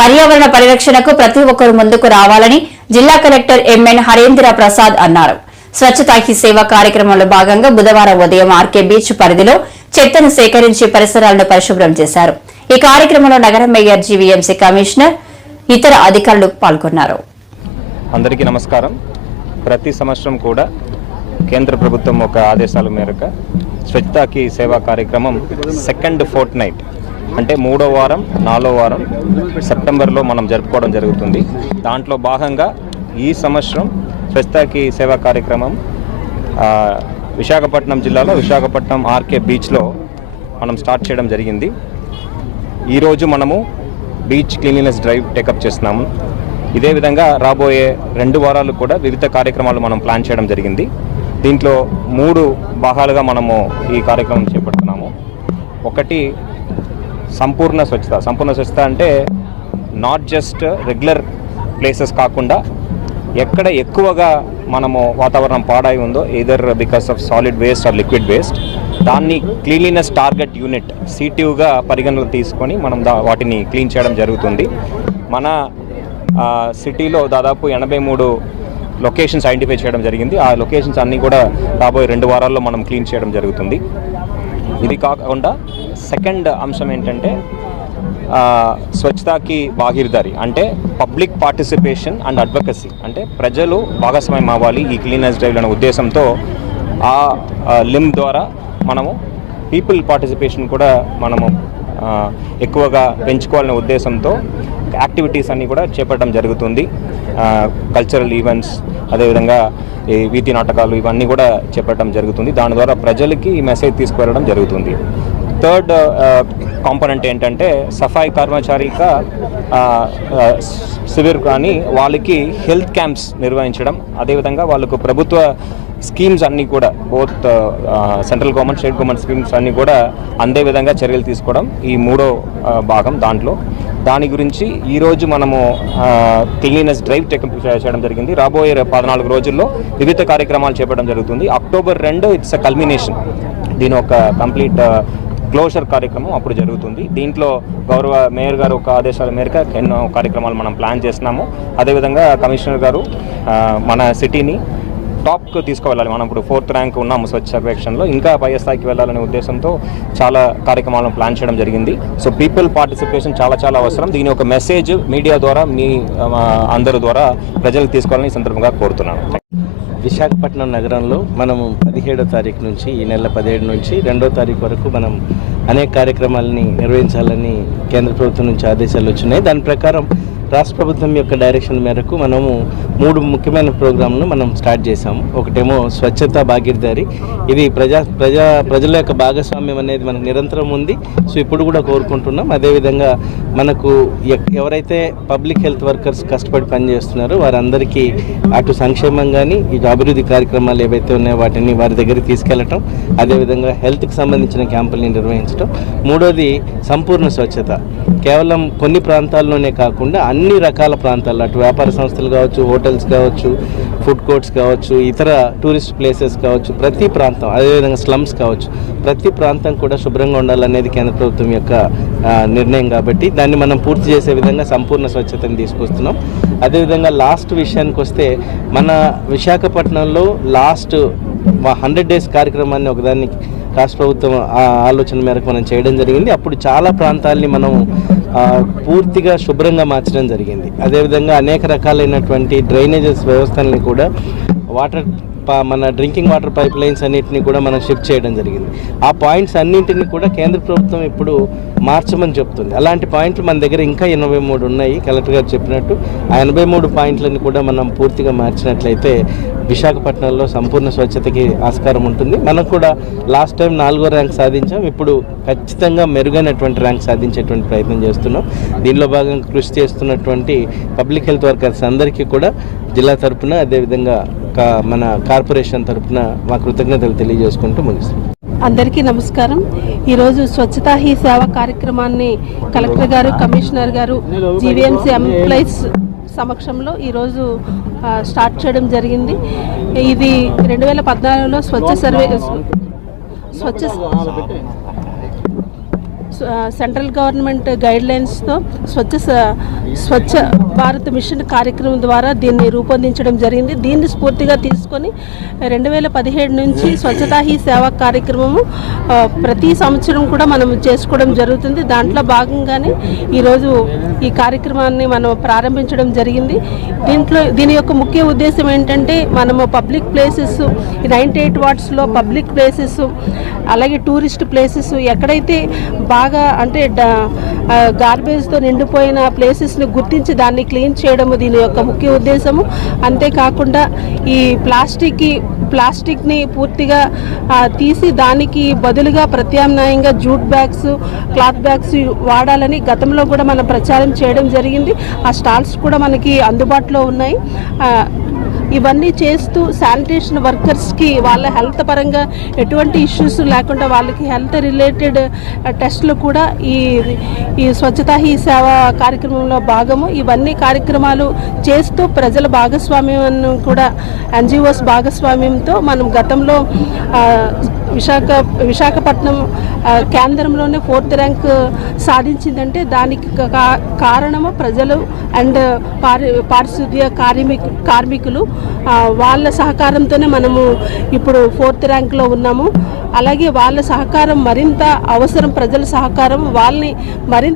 పర్యావరణ పరిరక్షణకు ప్రతి ఒక్కరూ ముందుకు రావాలని జిల్లా కలెక్టర్ ఎంఎన్ హరేంద్ర ప్రసాద్ అన్నారు. స్వచ్ఛతా హీ సేవ కార్యక్రమంలో భాగంగా బుధవారం ఉదయం ఆర్కే బీచ్ పరిధిలో చెత్తను సేకరించి పరిసరాలను పరిశుభ్రం చేశారు. ఈ కార్యక్రమంలో నగర మేయర్ జీవీఎంసీ కమిషనర్ ఇతర అధికారులు పాల్గొన్నారు. అందరికీ నమస్కారం. ప్రతి సంవత్సరం కూడా కేంద్ర ప్రభుత్వం ఒక ఆదేశాల మేరకు స్వచ్ఛతాకి సేవా కార్యక్రమం సెకండ్ ఫోర్ట్ నైట్ అంటే మూడో వారం నాలుగో వారం సెప్టెంబర్లో మనం జరుపుకోవడం జరుగుతుంది. దాంట్లో భాగంగా ఈ సంవత్సరం ఫెస్తాకి సేవా కార్యక్రమం విశాఖపట్నం జిల్లాలో విశాఖపట్నం ఆర్కే బీచ్లో మనం స్టార్ట్ చేయడం జరిగింది. ఈరోజు మనము బీచ్ క్లీనినెస్ డ్రైవ్ టేకప్ చేస్తున్నాము. ఇదే విధంగా రాబోయే రెండు వారాలు కూడా వివిధ కార్యక్రమాలు మనం ప్లాన్ చేయడం జరిగింది. దీంట్లో మూడు భాగాలుగా మనము ఈ కార్యక్రమం చేపడుతున్నాము. ఒకటి సంపూర్ణ స్వచ్ఛత. సంపూర్ణ స్వచ్ఛత అంటే నాట్ జస్ట్ రెగ్యులర్ ప్లేసెస్ కాకుండా ఎక్కడ ఎక్కువగా మనము వాతావరణం పాడై ఉందో either because of solid waste or liquid waste దాన్ని క్లీన్లీనెస్ టార్గెట్ యూనిట్ సిటివ్గా పరిగణలో తీసుకొని మనం దా వాటిని క్లీన్ చేయడం జరుగుతుంది. మన సిటీలో దాదాపు ఎనభై మూడు లొకేషన్స్ ఐడెంటిఫై చేయడం జరిగింది. ఆ లొకేషన్స్ అన్నీ కూడా రాబోయే రెండు వారాల్లో మనం క్లీన్ చేయడం జరుగుతుంది. ఇది కాకుండా సెకండ్ అంశం ఏంటంటే స్వచ్ఛతకి స్వచ్ఛతాకి అంటే పబ్లిక్ పార్టిసిపేషన్ అండ్ అడ్వకసీ. అంటే ప్రజలు భాగస్వామ్యం అవ్వాలి ఈ క్లీనెస్ డ్రైవ్ అనే ఉద్దేశంతో ఆ లిమ్ ద్వారా మనము పీపుల్ పార్టిసిపేషన్ కూడా మనము ఎక్కువగా పెంచుకోవాలనే ఉద్దేశంతో యాక్టివిటీస్ అన్నీ కూడా చేపట్టడం జరుగుతుంది. కల్చరల్ ఈవెంట్స్ అదేవిధంగా ఈ వీధి నాటకాలు ఇవన్నీ కూడా చేపట్టడం జరుగుతుంది. దాని ద్వారా ప్రజలకి ఈ మెసేజ్ తీసుకువెళ్ళడం జరుగుతుంది. థర్డ్ కాంపోనెంట్ ఏంటంటే సఫాయి కర్మచారిక శిబిర్ కానీ వాళ్ళకి హెల్త్ క్యాంప్స్ నిర్వహించడం అదేవిధంగా వాళ్ళకు ప్రభుత్వ స్కీమ్స్ అన్నీ కూడా both central government state government schemes అన్నీ కూడా అందే విధంగా చర్యలు తీసుకోవడం ఈ మూడో భాగం దాంట్లో. దాని గురించి ఈరోజు మనము క్లీనెస్ డ్రైవ్ టెక్ చేయడం జరిగింది. రాబోయే పద్నాలుగు రోజుల్లో వివిధ కార్యక్రమాలు చేపట్టడం జరుగుతుంది. అక్టోబర్ రెండు ఇట్స్ అ కల్మినేషన్. దీని ఒక కంప్లీట్ క్లోజర్ కార్యక్రమం అప్పుడు జరుగుతుంది. దీంట్లో గౌరవ మేయర్ గారు ఒక ఆదేశాల మేరకు ఎన్నో కార్యక్రమాలు మనం ప్లాన్ చేస్తున్నాము. అదేవిధంగా కమిషనర్ గారు మన సిటీని టాప్కు తీసుకువెళ్ళాలి. మనం ఇప్పుడు ఫోర్త్ ర్యాంక్ ఉన్నాము స్వచ్ఛ సర్వేక్షణలో. ఇంకా పై స్థాయికి వెళ్ళాలనే ఉద్దేశంతో చాలా కార్యక్రమాలను ప్లాన్ చేయడం జరిగింది. సో పీపుల్ పార్టిసిపేషన్ చాలా చాలా అవసరం. దీని ఒక మెసేజ్ మీడియా ద్వారా మీ అందరి ద్వారా ప్రజలకు తీసుకోవాలని ఈ సందర్భంగా కోరుతున్నాను. విశాఖపట్నం నగరంలో మనము పదిహేడో తారీఖు నుంచి ఈ నెల పదిహేడు నుంచి రెండో తారీఖు వరకు మనం అనేక కార్యక్రమాలని నిర్వహించాలని కేంద్ర ప్రభుత్వం నుంచి ఆదేశాలు వచ్చినాయి. దాని ప్రకారం రాష్ట్ర ప్రభుత్వం యొక్క డైరెక్షన్ మేరకు మనము మూడు ముఖ్యమైన ప్రోగ్రాంను మనం స్టార్ట్ చేసాము ఒకటేమో స్వచ్ఛత భాగీదారి ఇది ప్రజా ప్రజా ప్రజల యొక్క భాగస్వామ్యం అనేది మనకు నిరంతరం ఉంది. సో ఇప్పుడు కూడా కోరుకుంటున్నాం. అదేవిధంగా మనకు ఎవరైతే పబ్లిక్ హెల్త్ వర్కర్స్ కష్టపడి పనిచేస్తున్నారో వారందరికీ అటు సంక్షేమం కానీ ఇటు అభివృద్ధి కార్యక్రమాలు ఏవైతే ఉన్నాయో వాటిని వారి దగ్గరికి తీసుకెళ్ళటం అదేవిధంగా హెల్త్కి సంబంధించిన క్యాంపుల్ని నిర్వహించడం మూడోది సంపూర్ణ స్వచ్ఛత. కేవలం కొన్ని ప్రాంతాల్లోనే కాకుండా అన్ని రకాల ప్రాంతాల్లో అటు వ్యాపార సంస్థలు కావచ్చు హోటల్స్ కావచ్చు ఫుడ్ కోర్ట్స్ కావచ్చు ఇతర టూరిస్ట్ ప్లేసెస్ కావచ్చు ప్రతి ప్రాంతం అదేవిధంగా స్లమ్స్ కావచ్చు ప్రతి ప్రాంతం కూడా శుభ్రంగా ఉండాలనేది కేంద్ర ప్రభుత్వం యొక్క నిర్ణయం కాబట్టి దాన్ని మనం పూర్తి చేసే విధంగా సంపూర్ణ స్వచ్ఛతను తీసుకొస్తున్నాం. అదేవిధంగా లాస్ట్ విషయానికి వస్తే మన విశాఖపట్నంలో లాస్ట్ హండ్రెడ్ డేస్ కార్యక్రమాన్ని ఒకదాన్ని రాష్ట్ర ప్రభుత్వం ఆ ఆలోచన మేరకు మనం చేయడం జరిగింది. అప్పుడు చాలా ప్రాంతాల్ని మనం పూర్తిగా శుభ్రంగా మార్చడం జరిగింది. అదేవిధంగా అనేక రకాలైనటువంటి డ్రైనేజెస్ వ్యవస్థల్ని కూడా వాటర్ మన డ్రింకింగ్ వాటర్ పైప్ లైన్స్ అన్నింటినీ కూడా మనం షిఫ్ట్ చేయడం జరిగింది. ఆ పాయింట్స్ అన్నింటినీ కూడా కేంద్ర ప్రభుత్వం ఇప్పుడు మార్చమని చెప్తుంది. అలాంటి పాయింట్లు మన దగ్గర ఇంకా ఎనభై మూడు ఉన్నాయి. కలెక్టర్ గారు చెప్పినట్టు ఆ ఎనభై మూడు పాయింట్లను కూడా మనం పూర్తిగా మార్చినట్లయితే విశాఖపట్నంలో సంపూర్ణ స్వచ్ఛతకి ఆస్కారం ఉంటుంది. మనం కూడా లాస్ట్ టైం నాలుగో ర్యాంక్ సాధించాం. ఇప్పుడు ఖచ్చితంగా మెరుగైనటువంటి ర్యాంక్ సాధించేటువంటి ప్రయత్నం చేస్తున్నాం. దీనిలో భాగంగా కృషి చేస్తున్నటువంటి పబ్లిక్ హెల్త్ వర్కర్స్ అందరికీ కూడా జిల్లా తరపున అదేవిధంగా మన కార్పొరేషన్ తరపున మా కృతజ్ఞతలు తెలియజేసుకుంటూ ముగిస్తున్నాం. అందరికీ నమస్కారం. ఈరోజు స్వచ్ఛతా హీ సేవ కార్యక్రమాన్ని కలెక్టర్ గారు కమిషనర్ గారు జీవీఎంసీ ఎంప్లాయీస్ సమక్షంలో ఈరోజు స్టార్ట్ చేయడం జరిగింది. ఇది రెండు వేల పద్నాలుగులో Swachh survey Swachh central government గైడ్లైన్స్తో Swachh స- స్వచ్ఛ భారత్ మిషన్ కార్యక్రమం ద్వారా దీన్ని రూపొందించడం జరిగింది. దీన్ని స్ఫూర్తిగా తీసుకొని రెండు వేల పదిహేడు నుంచి స్వచ్ఛతా హీ సేవా కార్యక్రమము ప్రతి సంవత్సరం కూడా మనం చేసుకోవడం జరుగుతుంది. దాంట్లో భాగంగానే ఈరోజు ఈ కార్యక్రమాన్ని మనం ప్రారంభించడం జరిగింది. దీంట్లో దీని యొక్క ముఖ్య ఉద్దేశం ఏంటంటే మనము పబ్లిక్ ప్లేసెస్ నైంటీ ఎయిట్ వాట్స్లో పబ్లిక్ ప్లేసెస్ అలాగే టూరిస్ట్ ప్లేసెస్ ఎక్కడైతే బాగా అంటే గార్బేజ్తో నిండిపోయిన ప్లేసెస్ని గుర్తించి దాన్ని క్లీన్ చేయడము దీని యొక్క ముఖ్య ఉద్దేశము. అంతేకాకుండా ఈ ప్లాస్టిక్ ప్లాస్టిక్ని పూర్తిగా తీసి దానికి బదులుగా ప్రత్యామ్నాయంగా జూట్ బ్యాగ్స్ క్లాత్ బ్యాగ్స్ వాడాలని గతంలో కూడా మనం ప్రచారం చేయడం జరిగింది. ఆ స్టాల్స్ కూడా మనకి అందుబాటులో ఉన్నాయి. ఇవన్నీ చేస్తూ శానిటేషన్ వర్కర్స్కి వాళ్ళ హెల్త్ పరంగా ఎటువంటి ఇష్యూస్ లేకుండా వాళ్ళకి హెల్త్ రిలేటెడ్ టెస్ట్లు కూడా ఈ ఈ స్వచ్ఛతా హీ సేవ కార్యక్రమంలో భాగము. ఇవన్నీ కార్యక్రమాలు చేస్తూ ప్రజల భాగస్వామ్యం కూడా ఎన్జిఓస్ భాగస్వామ్యంతో మనం గతంలో విశాఖ విశాఖపట్నం కేంద్రంలోనే ఫోర్త్ ర్యాంక్ సాధించిందంటే దానికి కా- కారణము ప్రజలు అండ్ పారి పారిశుద్ధ్య కార్మికు కార్మికులు వాళ్ళ సహకారంతోనే మనము ఇప్పుడు ఫోర్త్ ర్యాంక్లో ఉన్నాము. అలాగే వాళ్ళ సహకారం మరింత అవసరం ప్రజల సహకారం వాళ్ళని మరింత